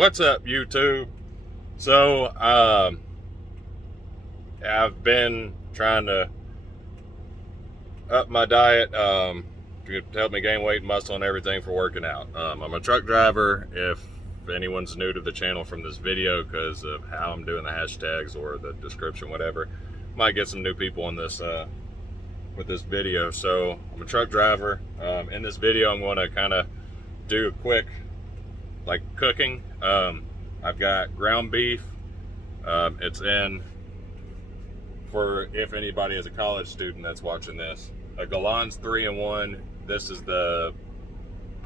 What's up, YouTube? So, I've been trying to up my diet to help me gain weight and muscle and everything for working out. I'm a truck driver. If anyone's new to the channel from this video because of how I'm doing the hashtags or the description, whatever, might get some new people on this with this video. So I'm a truck driver. In this video, I'm going to kind of do a quick cooking. I've got ground beef. It's in, for if anybody is a college student that's watching this, a Galan's 3-in-1. This is the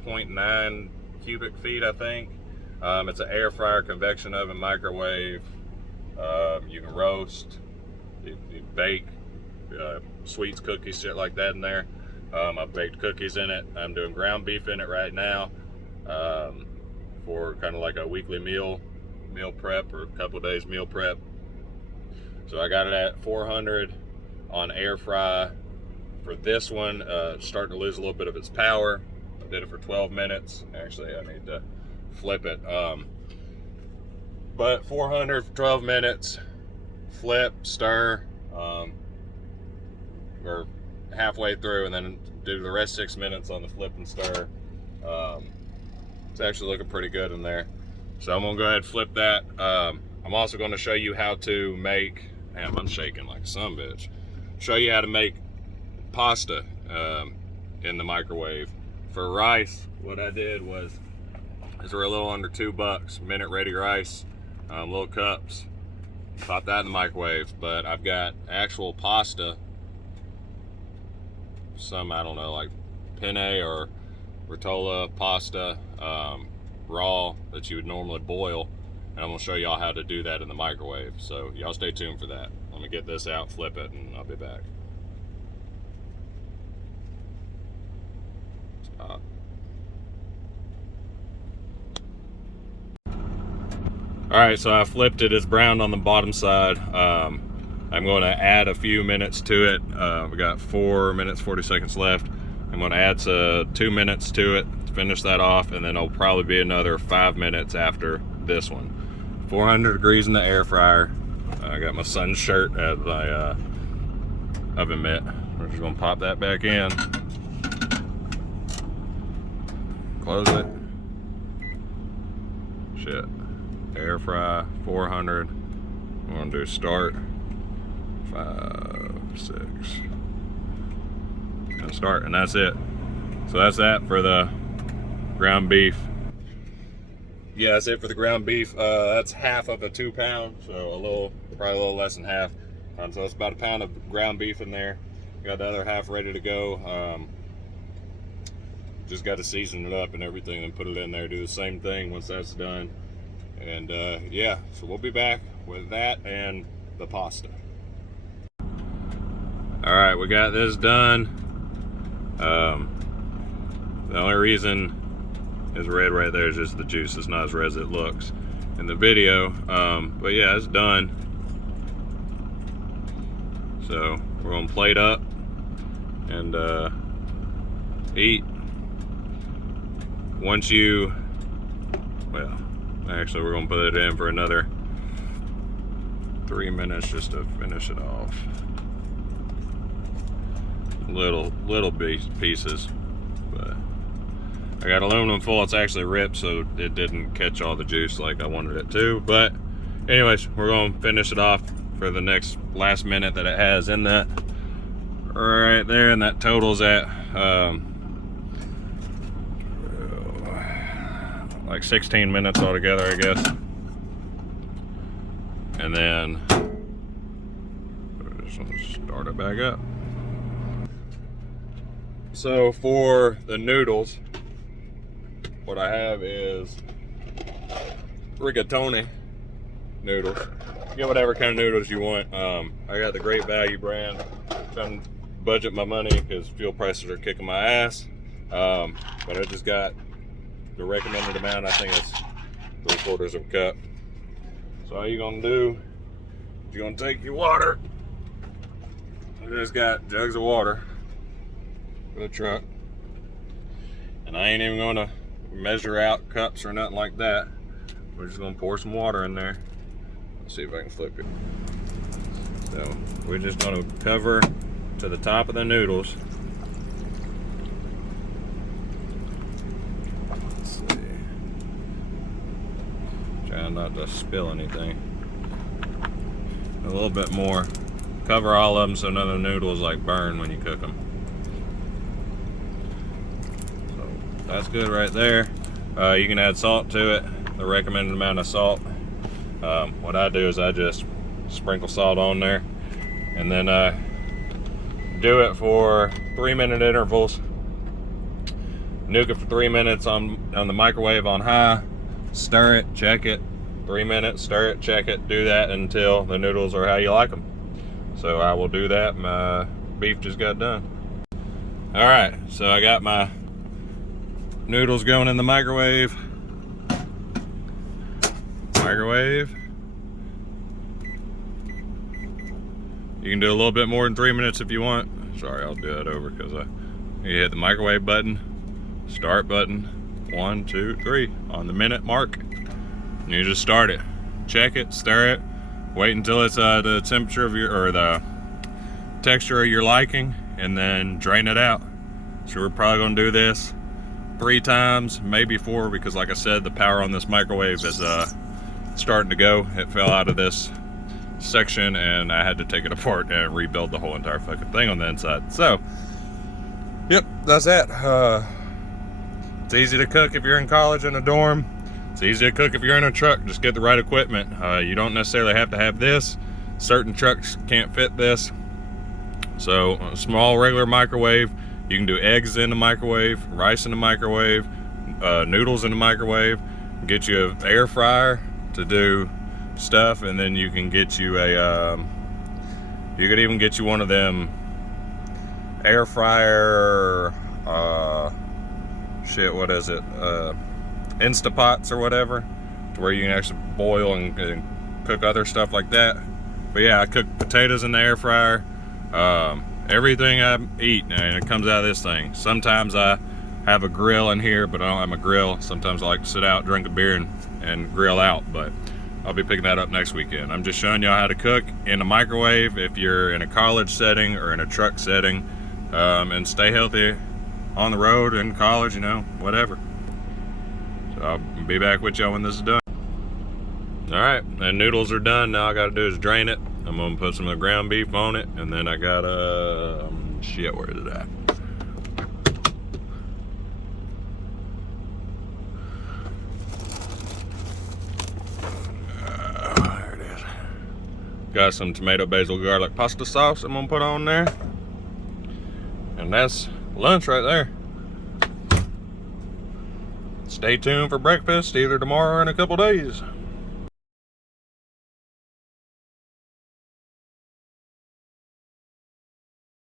0.9 cubic feet, I think. It's an air fryer, convection oven, microwave. You can roast, you bake, sweets, cookies, shit like that in there. I've baked cookies in it. I'm doing ground beef in it right now for kind of like a weekly meal prep, or a couple of days meal prep. So I got it at 400 on air fry. For this one, starting to lose a little bit of its power. I did it for 12 minutes. Actually, I need to flip it. But 400 for 12 minutes, flip, stir, or halfway through, and then do the rest 6 minutes on the flip and stir. It's actually looking pretty good in there. So I'm gonna go ahead and flip that. I'm also gonna show you how to make, damn, I'm shaking like a sumbitch. Show you how to make pasta in the microwave. For rice, what I did was, these were a little under $2, minute ready rice, little cups. Pop that in the microwave. But I've got actual pasta, some, I don't know, like penne or rotella pasta, raw, that you would normally boil, and I'm going to show y'all how to do that in the microwave. So y'all stay tuned for that. Let me get this out, flip it, and I'll be back. Stop. Alright, so I flipped it. It's browned on the bottom side. I'm going to add a few minutes to it. We got 4 minutes 40 seconds left. I'm going to add 2 minutes to it to finish that off, and then it'll probably be another 5 minutes after this one. 400 degrees in the air fryer. I got my son's shirt as my oven mitt. We're just going to pop that back in. Close it. Shit. Air fry, 400. We're going to do start. 5, 6. And start, and that's it. So that's that for the ground beef. Yeah, that's it for the ground beef. That's half of a 2 pound, so probably a little less than half. So it's about a pound of ground beef in there. Got the other half ready to go. Just got to season it up and everything, and put it in there. Do the same thing once that's done. And yeah, so we'll be back with that and the pasta. All right, we got this done. The only reason is red right there is just the juice. It's not as red as it looks in the video. But yeah, it's done. So we're gonna plate up and eat. Once you, well, actually we're gonna put it in for another 3 minutes just to finish it off. Little pieces, but I got aluminum foil. It's actually ripped, so it didn't catch all the juice like I wanted it to. But anyways, we're gonna finish it off for the last minute that it has in that right there, and that totals at like 16 minutes altogether, I guess. And then just want to start it back up. So for the noodles, what I have is rigatoni noodles. Get whatever kind of noodles you want. I got the Great Value brand. Trying to budget my money because fuel prices are kicking my ass. But I just got the recommended amount. I think it's 3/4 of a cup. So all you're gonna do, you're gonna take your water. I just got jugs of water for the truck, and I ain't even gonna measure out cups or nothing like that. we're just gonna pour some water in there. Let's see if I can flip it. So we're just gonna cover to the top of the noodles. Let's see. Trying not to spill anything. A little bit more. Cover all of them so none of the noodles like burn when you cook them. So that's good right there. You can add salt to it, the recommended amount of salt. What I do is I just sprinkle salt on there, and then do it for 3-minute intervals. Nuke it for 3 minutes on the microwave on high. Stir it, check it. 3 minutes, stir it, check it. Do that until the noodles are how you like them. So I will do that. My beef just got done. All right, so I got my noodles going in the microwave. You can do a little bit more than 3 minutes if you want. Sorry, I'll do that over because you hit the microwave button, start button, 1, 2, 3 on the minute mark. And you just start it, check it, stir it, wait until it's the temperature of your, or the texture of your liking, and then drain it out. So we're probably gonna do this 3 times, maybe 4, because like I said, the power on this microwave is starting to go. It fell out of this section and I had to take it apart and rebuild the whole entire fucking thing on the inside. So yep, that's that. It's easy to cook if you're in college in a dorm. It's easy to cook if you're in a truck. Just get the right equipment. You don't necessarily have to have this. Certain trucks can't fit this. So a small regular microwave. You can do eggs in the microwave, rice in the microwave, noodles in the microwave. Get you an air fryer to do stuff, and then you can get you a you could even get you one of them air fryer what is it, Instapots or whatever, to where you can actually boil and cook other stuff like that. But yeah, I cook potatoes in the air fryer. Everything I eat, and it comes out of this thing. Sometimes I have a grill in here, but I don't have a grill. Sometimes I like to sit out, drink a beer, and grill out, but I'll be picking that up next weekend. I'm just showing y'all how to cook in a microwave if you're in a college setting or in a truck setting, and stay healthy on the road, in college, you know, whatever. So I'll be back with y'all when this is done. All right, and noodles are done. Now all I gotta do is drain it. I'm gonna put some of the ground beef on it, and then I got shit, where is it at? There it is. Got some tomato, basil, garlic pasta sauce I'm gonna put on there. And that's lunch right there. Stay tuned for breakfast either tomorrow or in a couple days.